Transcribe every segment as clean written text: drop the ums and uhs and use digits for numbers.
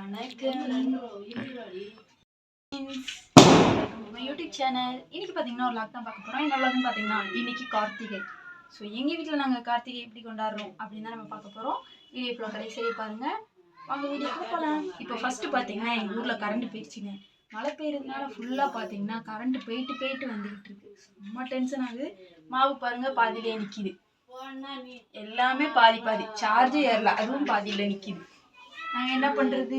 வணக்கம் YouTube channel. இன்னைக்கு பார்த்தீங்கன்னா ஒரு லாக் தான் பார்க்க போகிறோம். என்ன லாக்னு பார்த்தீங்கன்னா இன்னைக்கு கார்த்திகை. ஸோ எங்கள் வீட்டில் நாங்கள் கார்த்திகை எப்படி கொண்டாடுறோம் அப்படின்னு தான் நம்ம பார்க்க போகிறோம். வீடியோ ஃபுல்லாக கடைசியே பாருங்கள். வாங்க வீடியோ போகலாம். இப்போ ஃபஸ்ட்டு பார்த்தீங்கன்னா எங்கள் ஊரில் கரண்ட் போயிடுச்சுங்க. மழை பெய்யறதுனால ஃபுல்லாக பார்த்தீங்கன்னா கரண்ட் போயிட்டு வந்துக்கிட்டு இருக்கு. ரொம்ப டென்ஷன் ஆகுது. மாவு பாருங்கள் பாதியிலே நிற்கிது. எல்லாமே பாதி சார்ஜ் ஏறல, அதுவும் பாதியில் நிற்கிது. நாங்கள் என்ன பண்ணுறது?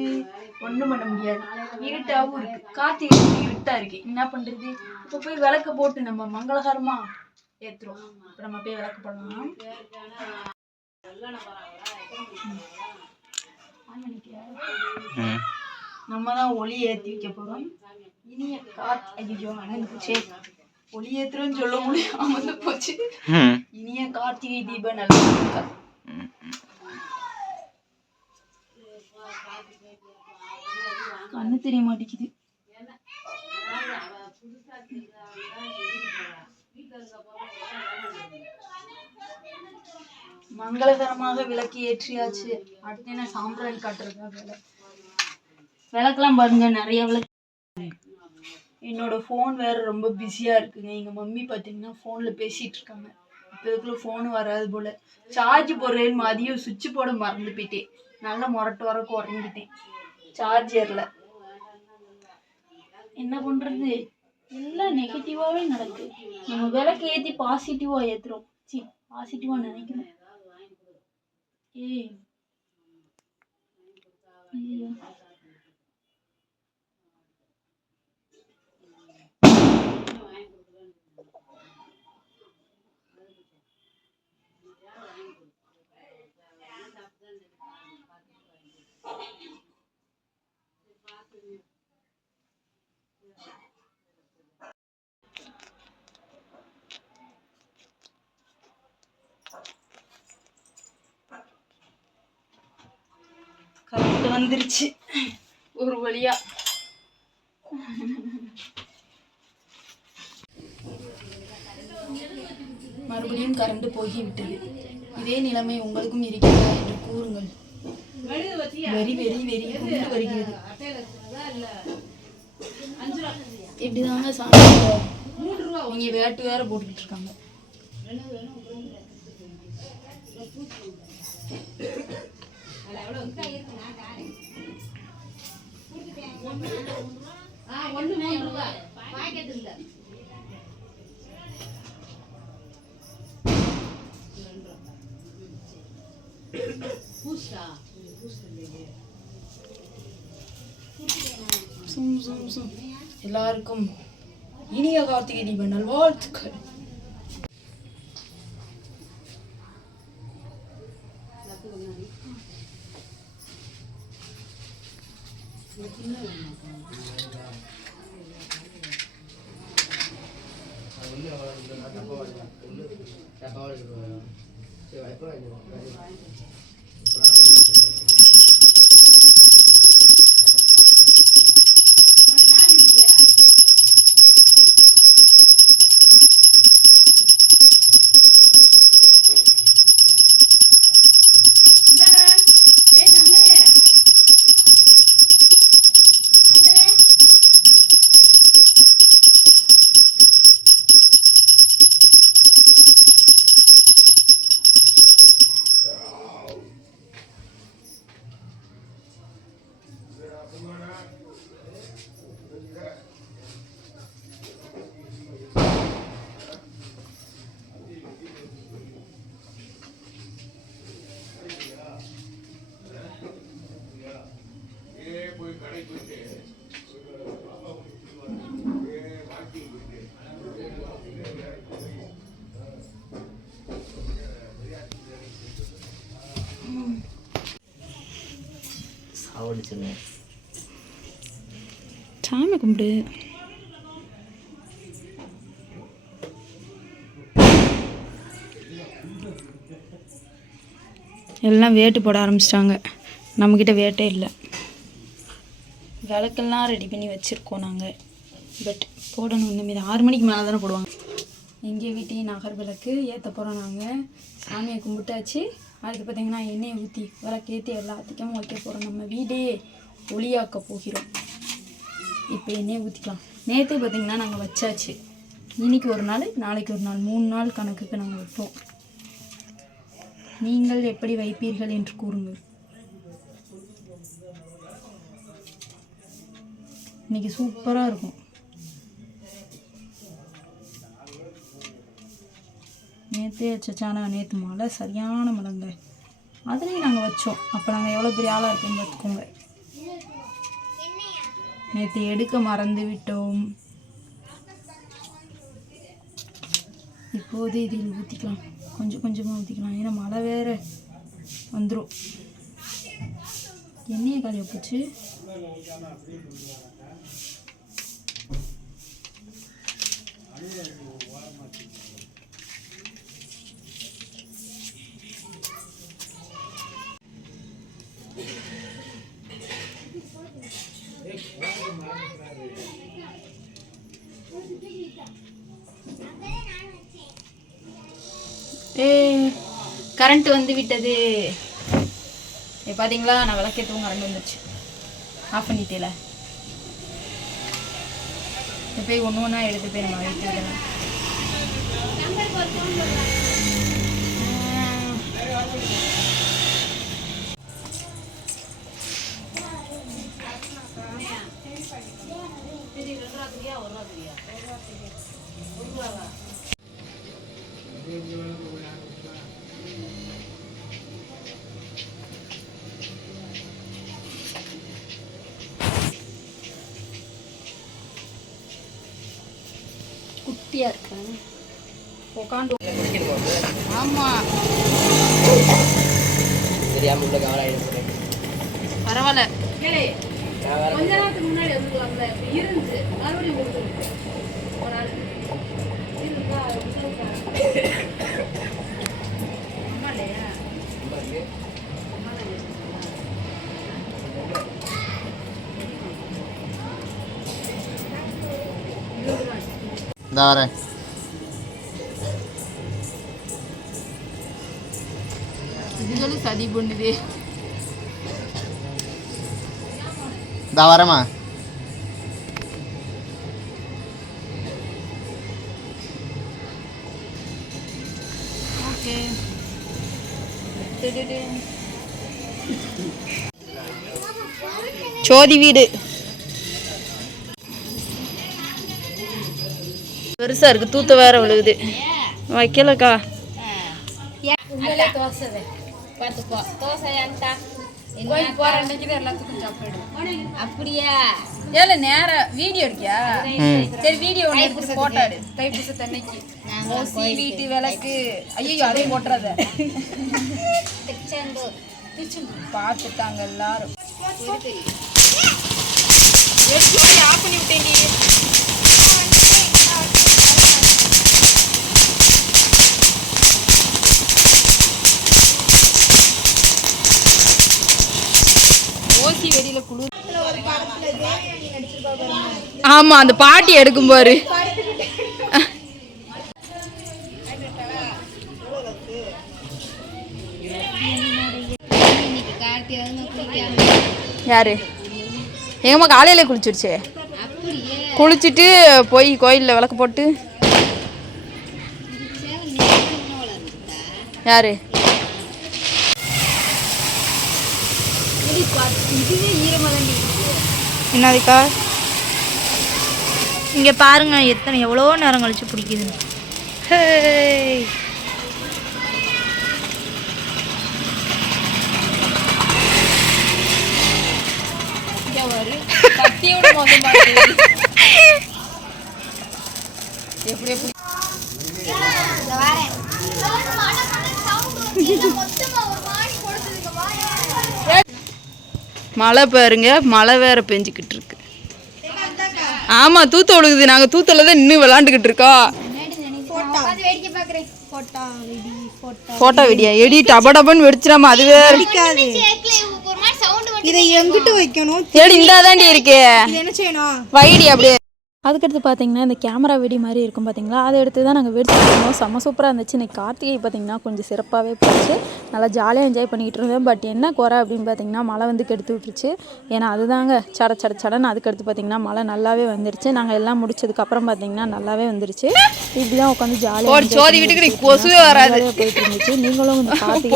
ஒன்றும் பண்ண முடியாது. இருட்டாகவும் இருக்குது, கார்த்திகை இருட்டாக இருக்குது. என்ன பண்ணுறது? இப்போ போய் விளக்க போட்டு நம்ம மங்களகரமாக ஏற்றுறோம். இப்போ நம்ம போய் விளக்கு போடலாம். நம்ம தான் ஒளி ஏற்றி வைக்க போகிறோம். இனிய ஐயோ ஒளி ஏற்றுறோன்னு சொல்ல முடியாம வந்து போச்சு. இனிய கார்த்திகை தீப நல்ல கண்ணு தெரிய மாட்டேங்குது. மங்களகரமாக விளக்கு ஏற்றியாச்சு. அடுத்து என்ன சாம்பிராணி காட்டுறதா வேலை. விளக்கெல்லாம் பாருங்க, நிறைய விளக்கு. என்னோட ஃபோன் வேற ரொம்ப பிஸியா இருக்குங்க. எங்க மம்மி பார்த்தீங்கன்னா ஃபோன்ல பேசிட்டு இருக்காங்க. இப்போ இதுக்குள்ள ஃபோனு வராது போல. சார்ஜ் போடுறேன்னு மதியம் சுவிட்ச் போட மறந்து போயிட்டேன். நல்லா முரட்டு வரக்கு உறங்கிட்டேன். சார்ஜ் ஏறல. என்ன பண்றது? எல்லாம் நெகட்டிவாவே நடக்குது. நம்ம விளக்கு ஏற்றி பாசிட்டிவா ஏத்துறோம். பாசிட்டிவா நினைக்கணும். கரண்ட் வந்துருச்சு ஒரு வழியா. மறுபடியும் கரண்ட் போகிவிட்டது. இதே நிலைமை உங்களுக்கும் இருக்கிறதா என்று கூறுங்கள். வெறி வெறி வெறி கொண்டு வருகிறது. இப்படிதாங்க சாமி நீங்க வேட்டு வேற போட்டுக்கிட்டு இருக்காங்க. எல்லாருக்கும் இனிய கார்த்திகை தீப நல்வாழ்த்துக்கள். சாமி கும்பிடு. எல்லாம் வேட்டு போட ஆரம்பிச்சிட்டாங்க. நம்மக்கிட்ட வேட்டே இல்லை. விளக்கெல்லாம் ரெடி பண்ணி வச்சுருக்கோம் நாங்கள். பட் போடணும் இன்னும். இது 6 மணிக்கு மேலே தானே போடுவாங்க. எங்கள் வீட்டையும் நகர் விளக்கு ஏற்ற போகிறோம். நாங்கள் சாமியை கும்பிட்டாச்சு. அதுக்கு பார்த்திங்கன்னா எண்ணெயை ஊற்றி விளக்கு ஏற்றி எல்லாத்துக்கும் வைக்க போகிறோம். நம்ம வீடே ஒளியாக்க போகிறோம். இப்போ எண்ணெயை ஊற்றிக்கலாம். நேற்று பார்த்திங்கன்னா நாங்கள் வச்சாச்சு. இன்னைக்கு ஒரு நாள், நாளைக்கு ஒரு நாள், 3 நாள் கணக்குக்கு நாங்கள் வைப்போம். நீங்கள் எப்படி வைப்பீர்கள் என்று கூறுங்கள். இன்னைக்கு சூப்பராக இருக்கும். நேற்றே வச்சானா நேற்று மழை, சரியான மழைங்க. அதுலேயும் நாங்கள் வச்சோம். அப்போ நாங்கள் எவ்வளோ பெரிய ஆளாக இருக்கோம் பார்த்துக்கோங்க. நேற்று எடுக்க மறந்து விட்டோம். இப்போது இதில் ஊற்றிக்கலாம். கொஞ்சம் கொஞ்சமாக ஊற்றிக்கலாம். ஏன்னா மழை வேறு வந்துடும். எண்ணெயை காலியாக போச்சு. கரண்ட் வந்து விட்டது. பார்த்தீங்களா, நான் விளக்கேற்றவும் கரண்ட் வந்துடுச்சு. ஆஃப் பண்ணிட்டேல. இப்போ போய் ஒன்று ஒன்றா எடுத்து போய் நம்ம வைக்கலாம். குட்டியா இருக்கு. உட்காந்து ஆமாம் பரவாயில்ல. கொஞ்ச நேரத்துக்கு முன்னாடி வந்துக்கலாம்ல. இருந்து மறுபடியும் ஒரு நாள் அம்மா இல்லையா? வரேன். இதுகளும் சதி பண்ணுது. வரமா ஓகே. சோதி வீடு பெருசா இருக்கு. தூத்த வேற விழுகுது. வைக்கலக்கா. அப்படியா? ஏல நேர வீடியோ எடுக்கியா? சரி வீடியோ எடுத்து போட்டோ எடு. தைப்பூச தன்னைக்கு ஓசி வீட்டு விளக்கு. ஐயோ அதையும் போட்டுறத பார்த்துட்டாங்க எல்லாரும். ஆஃப் பண்ணி விட்டேன். ஓசி வெளியில குளிர். ஆமா அந்த பாட்டி எடுக்கும் பாரு. யாரு எங்கம்மா காலையில குளிச்சிருச்சு. குளிச்சுட்டு போய் கோயிலில் விளக்கு போட்டு. யாரு என்னதுக்கா? இங்க பாருங்க எவ்வளோ நேரம் கழிச்சு பிடிக்குது. மழை பாருங்க, மழை வேற பெஞ்சுக்கிட்டு இருக்கு. ஆமா தூத்த ஒழுகுது. நாங்க தூத்தல தான் இன்னும் விளாண்டுக்கிட்டு இருக்கோம். போட்டோ வீடியோ எடி டபடபன்னு வெடிச்சிராம. அது வேற இதை எங்கிட்டு வைக்கணும்? ஏடி இந்தா தாண்டி இருக்கு. என்ன செய்யணும்? வைடி அப்படியே அதுக்கடுத்து பார்த்தீங்கன்னா இந்த கேமரா வெடி மாதிரி இருக்கும் பார்த்தீங்களா, அதை எடுத்து தான் நாங்கள் வெடிச்சுட்டு இருந்தோம். செம்ம சூப்பராக இருந்துச்சு. இன்றைக்கி கார்த்திகை பார்த்திங்கன்னா கொஞ்சம் சிறப்பாகவே போச்சு. நல்லா ஜாலியாக என்ஜாய் பண்ணிகிட்டு இருந்தோம். பட் என்ன குறை அப்படின்னு பார்த்தீங்கன்னா மழை வந்து கெடுத்து விட்டுருச்சு. ஏன்னா அதுதாங்க சடன்னு அதுக்கடுத்து பார்த்திங்கன்னா மழை நல்லாவே வந்துருச்சு. நாங்கள் எல்லாம் முடிச்சதுக்கப்புறம் பார்த்திங்கன்னா நல்லாவே வந்துருச்சு. இப்படி தான் உட்காந்து ஜாலியாக போயிட்டு இருந்துச்சு. நீங்களும் இந்த கார்த்திகை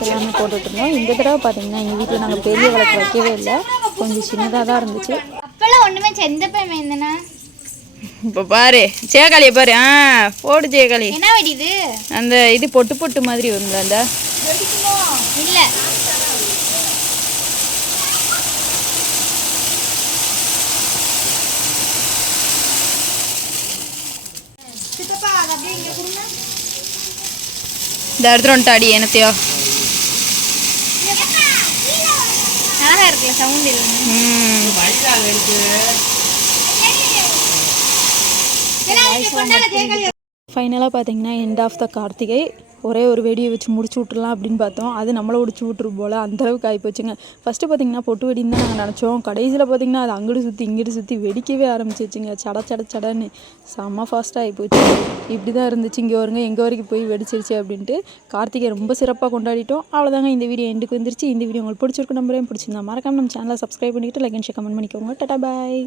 எல்லாமே போட்டுட்டு இருந்தோம். இந்த தடவை பார்த்தீங்கன்னா எங்கள் வீட்டில் நாங்கள் பெரிய விளக்கு வைக்கவே இல்லை, கொஞ்சம் சின்னதாக தான் இருந்துச்சு. அப்பெல்லாம் ஒண்ணுமே செந்த பையன் இருந்தனா. இப்போ பாரு சேகாலியை பாரு. போடு சேகாலி. என்ன வெடிது? அந்த இது பொட்டு மாதிரி வரும்ல அந்த இல்ல. சித்தப்பா அத அப்படியே இங்க குடுங்க. இந்த இடத்துல வந்துட்டாடி என்னத்தையோ. நல்லா இருக்குல்ல சவுண்ட் இல்ல. ஃபைனலாக பார்த்தீங்கன்னா எண்ட் ஆஃப் த கார்த்திகை ஒரே ஒரு வெடியை வச்சு முடிச்சு விட்றலாம் அப்படின்னு பார்த்தோம். அது நம்மளை முடிச்சு விட்ரும் போல் அந்தளவுக்கு ஆகிப்போச்சுங்க. ஃபஸ்ட்டு பார்த்திங்கன்னா பொட்டு வெடின்னு தான் நாங்கள் நினச்சோம். கடைசியில் பார்த்திங்கன்னா அது அங்கிட்டு சுற்றி இங்கிட்டு சுற்றி வெடிக்கவே ஆரம்பிச்சிச்சுங்க. சடன்னு செம்ம ஃபாஸ்ட்டாக ஆகிப்போச்சு. இப்படி தான் இருந்துச்சு. இங்கே வருங்க எங்கே வரைக்கும் போய் வெடிச்சிருச்சு அப்படின்ட்டு. கார்த்திகை ரொம்ப சிறப்பாக கொண்டாடிட்டோம். அவ்வளோதாங்க, இந்த வீடியோ எண்டுக்கு வந்துருச்சு. இந்த வீடியோ உங்களுக்கு பிடிச்சிருக்கு நம்புறேன். பிடிச்சிருந்தா மறக்காம நம்ம சேனலை சப்ஸ்கிரைப் பண்ணிவிட்டு லைக் அண்ட் ஷேர் கமெண்ட் பண்ணிக்கோங்க. டாடா பாய்.